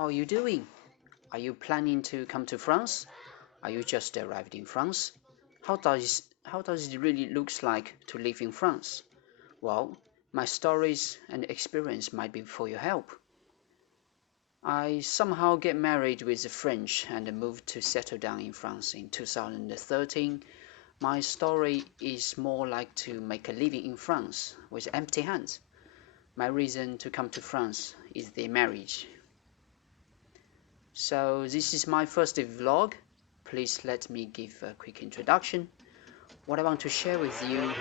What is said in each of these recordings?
how are you doing? Are you planning to come to France? Are you just arrived in France? How does it really looks like to live in France? Well, my stories and experience might be for your help. I somehow get married with a French and moved to settle down in France in 2013. My story is more like to make a living in France with empty hands. My reason to come to France is the marriage. So this is my first vlog. Please let me give a quick introduction. What I want to share with you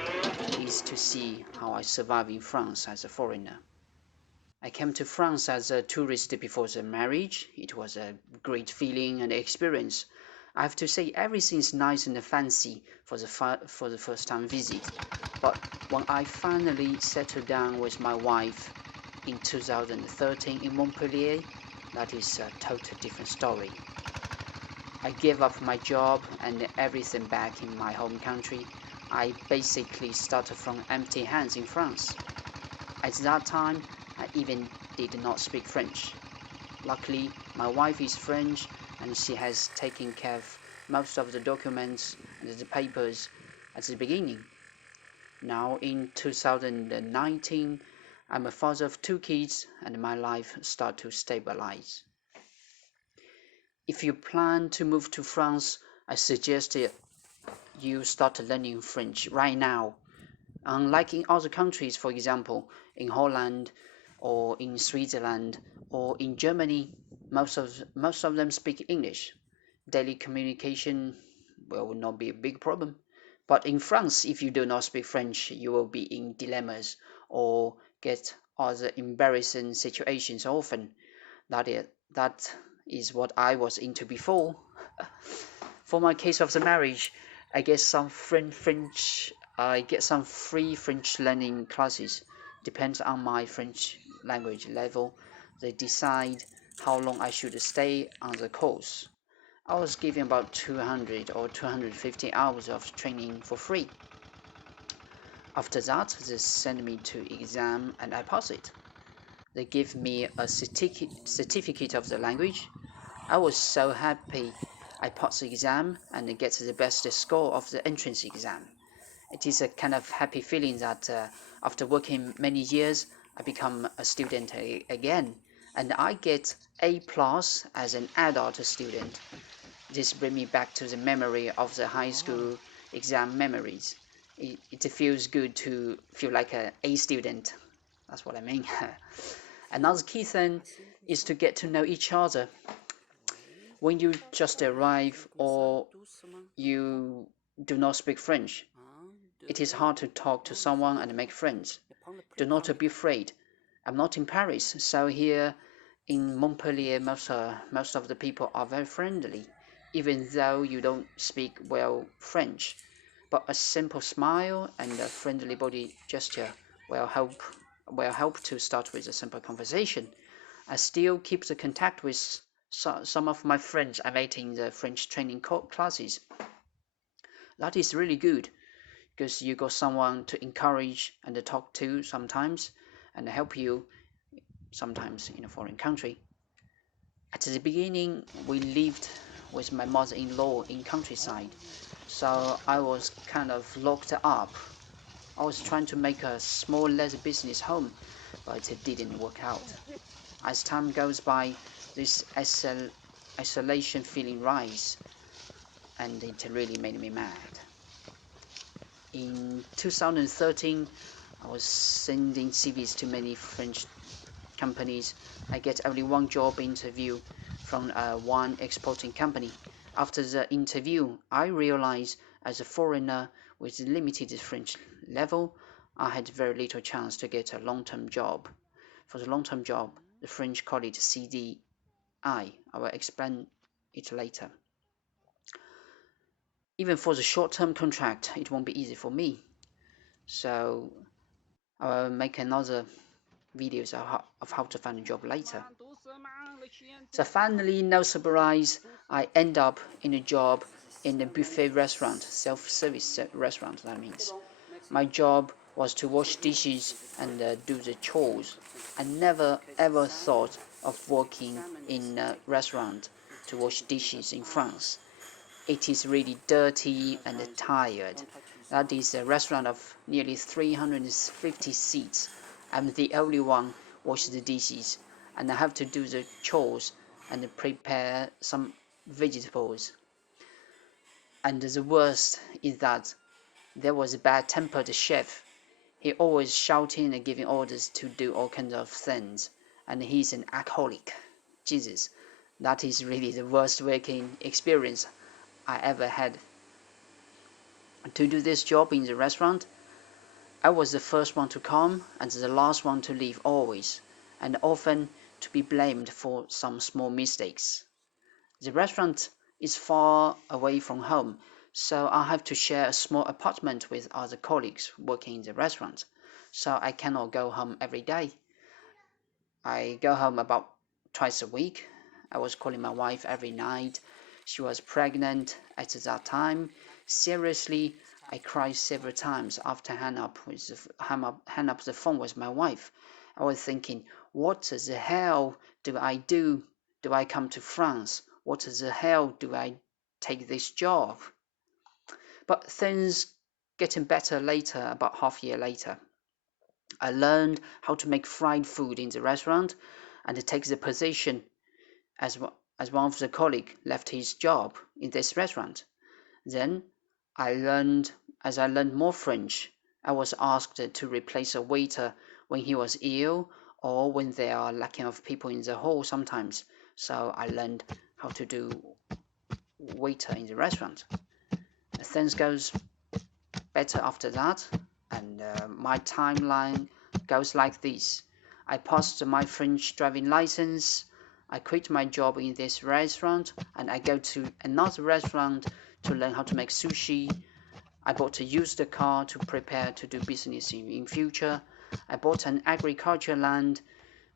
is to see how I survive in France as a foreigner. I came to France as a tourist before the marriage. It was a great feeling and experience. I have to say everything's nice and fancy for the first time visit. But when I finally settled down with my wife in 2013 in Montpellier, that is a totally different story. I gave up my job and everything back in my home country. I basically started from empty hands in France. At that time, I even did not speak French. Luckily, my wife is French and she has taken care of most of the documents and the papers at the beginning. Now in 2019, I'm a father of two kids and my life started to stabilize. If you plan to move to France, I suggest you start learning French right now. Unlike in other countries, for example, in Holland or in Switzerland or in Germany, most of them speak English. Daily communication will not be a big problem. But in France, if you do not speak French, you will be in dilemmas or get other embarrassing situations often. That is what I was into before. For my case of the marriage, I get some French. I get some free French learning classes. Depends on my French language level. They decide how long I should stay on the course. I was given about 200 or 250 hours of training for free. After that, they send me to exam and I pass it. They give me a certificate of the language. I was so happy I passed the exam and get the best score of the entrance exam. It is a kind of happy feeling that after working many years, I become a student again, and I get A plus as an adult student. This brings me back to the memory of the high school exam memories. It feels good to feel like an A student. That's what I mean. Another key thing is to get to know each other. When you just arrive or you do not speak French, it is hard to talk to someone and make friends. Do not be afraid. I'm not in Paris, so here in Montpellier, most of the people are very friendly, even though you don't speak well French. But a simple smile and a friendly body gesture will help will help to start with a simple conversation. I still keep the contact with some of my friends I met in the French training classes. That is really good because you got someone to encourage and to talk to sometimes and help you sometimes in a foreign country. At the beginning, we lived with my mother-in-law in countryside, so I was kind of locked up. I was trying to make a small leather business home, but it didn't work out. As time goes by, this isolation feeling rise, and it really made me mad. In 2013, I was sending CVs to many French companies. I get only one job interview from one exporting company. After the interview, I realized as a foreigner with limited French level, I had very little chance to get a long-term job. For the long-term job, the French call it CDI. I will explain it later. Even for the short-term contract, it won't be easy for me. So I will make another videos of how to find a job later. So finally, no surprise, I end up in a job in a buffet restaurant, self-service restaurant, that means. My job was to wash dishes and do the chores. I never ever thought of working in a restaurant to wash dishes in France. It is really dirty and tired. That is a restaurant of nearly 350 seats. I'm the only one washing the dishes, and I have to do the chores and prepare some vegetables. And the worst is that there was a bad-tempered chef. He always shouting and giving orders to do all kinds of things, and he's an alcoholic. Jesus, that is really the worst working experience I ever had. To do this job in the restaurant, I was the first one to come and the last one to leave always, and often to be blamed for some small mistakes. The restaurant is far away from home, so I have to share a small apartment with other colleagues working in the restaurant, so I cannot go home every day. I go home about twice a week. I was calling my wife every night. She was pregnant at that time. Seriously, I cried several times after hang up the phone with my wife. I was thinking, what the hell do I do? Do I come to France? What the hell do I take this job? But things getting better later, about half a year later. I learned how to make fried food in the restaurant and take the position as, as one of the colleagues left his job in this restaurant. Then as I learned more French, I was asked to replace a waiter when he was ill or when there are lacking of people in the hall sometimes. So I learned how to do waiter in the restaurant. Things goes better after that, and my timeline goes like this. I passed my French driving license. I quit my job in this restaurant and I go to another restaurant to learn how to make sushi. I bought a used car to prepare to do business in future. I bought an agriculture land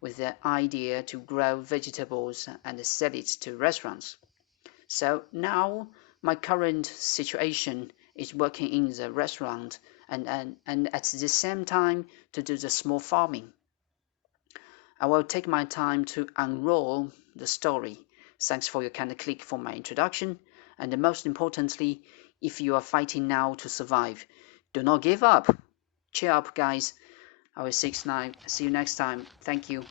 with the idea to grow vegetables and sell it to restaurants. So now my current situation is working in the restaurant and at the same time to do the small farming. I will take my time to unroll the story. Thanks for your kind click for my introduction. And most importantly, if you are fighting now to survive, do not give up. Cheer up, guys. I will see you next time. Thank you.